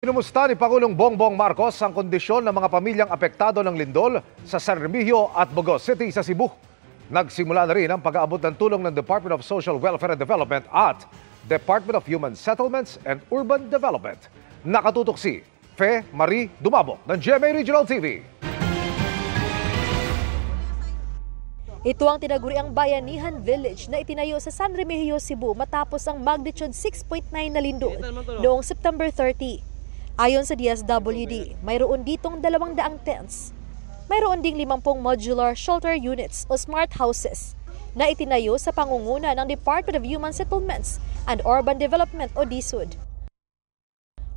Inumusta ni Pangulong Bongbong Marcos ang kondisyon ng mga pamilyang apektado ng lindol sa San Remigio at Bogos City sa Cebu. Nagsimula na rin ang pag-aabot ng tulong ng Department of Social Welfare and Development at Department of Human Settlements and Urban Development. Nakatutok si Fe Marie Dumabok ng GMA Regional TV. Ito ang tinaguriang Bayanihan Village na itinayo sa San Remigio, Cebu matapos ang magnitude 6.9 na lindol noong September 30. Ayon sa DSWD, mayroon ditong 200 tents. Mayroon ding 50 modular shelter units o smart houses na itinayo sa pangunguna ng Department of Human Settlements and Urban Development o DSUD.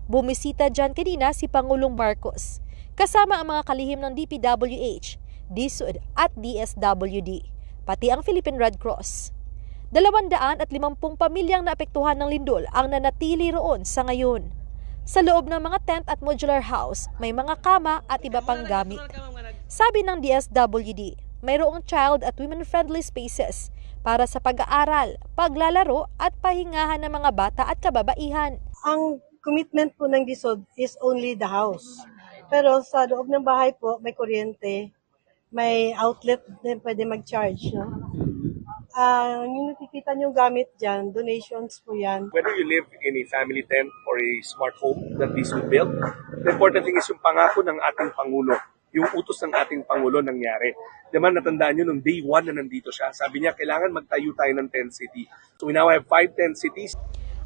Bumisita dyan kanina si Pangulong Marcos, kasama ang mga kalihim ng DPWH, DSUD at DSWD, pati ang Philippine Red Cross. 250 pamilyang naapektuhan ng lindol ang nanatili roon sa ngayon. Sa loob ng mga tent at modular house, may mga kama at iba pang gamit. Sabi ng DSWD, mayroong child at women-friendly spaces para sa pag-aaral, paglalaro at pahingahan ng mga bata at kababaihan. Ang commitment po ng DSUD is only the house. Pero sa loob ng bahay po, may kuryente, may outlet din pwede mag-charge. No? Yung nakikita nyo gamit dyan, donations po yan. Whether you live in a family tent or a smart home that this will build, the important thing is yung pangako ng ating Pangulo, yung utos ng ating Pangulo nangyari. Diba natandaan nyo nung day 1 na nandito siya, sabi niya kailangan magtayo tayo ng tent city. So we now have 5 tent cities.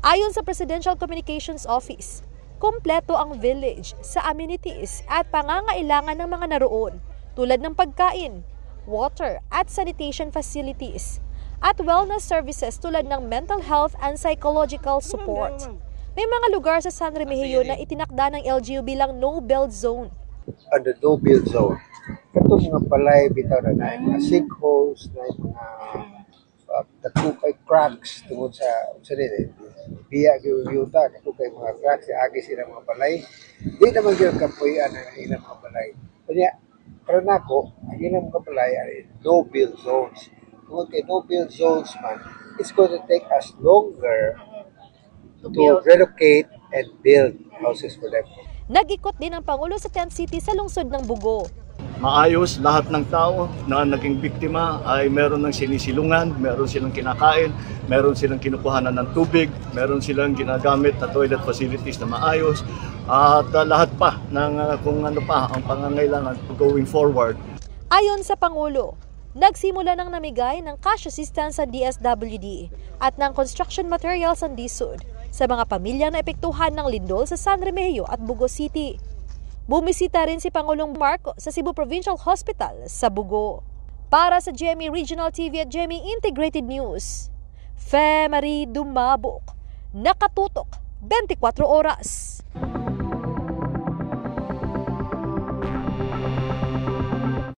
Ayon sa Presidential Communications Office, kompleto ang village sa amenities at pangangailangan ng mga naroon tulad ng pagkain, water at sanitation facilities at wellness services tulad ng mental health and psychological support. May mga lugar sa San Remigio na itinakda ng LGU bilang no-build zone. Under no-build zone, ito mga balay bitaw na mga sinkholes, na mga natukay cracks tungod sa biya yuta, natukay mga cracks, agi sila mga balay. Di naman yun kapuyan ang ilang mga balay. Kanya, para nako, ang ilang mga balay ay no-build zones. Kung no-build zones man, it's going to take us longer to relocate and build houses for them. Nag-ikot din ang Pangulo sa tent city sa lungsod ng Bugo. Maayos, lahat ng tao na naging biktima ay meron ng sinisilungan, meron silang kinakain, meron silang kinukuhanan ng tubig, meron silang ginagamit na toilet facilities na maayos, at lahat pa ng kung ano pa ang pangangailangan going forward. Ayon sa Pangulo, nagsimula ng namigay ng cash assistance sa DSWD at ng construction materials ang DSUD sa mga pamilyang naepektuhan ng lindol sa San Remigio at Bogos City. Bumisita rin si Pangulong Marcos sa Cebu Provincial Hospital sa Bugo. Para sa GMA Regional TV at GMA Integrated News, Fe Marie Dumabok, nakatutok 24 oras.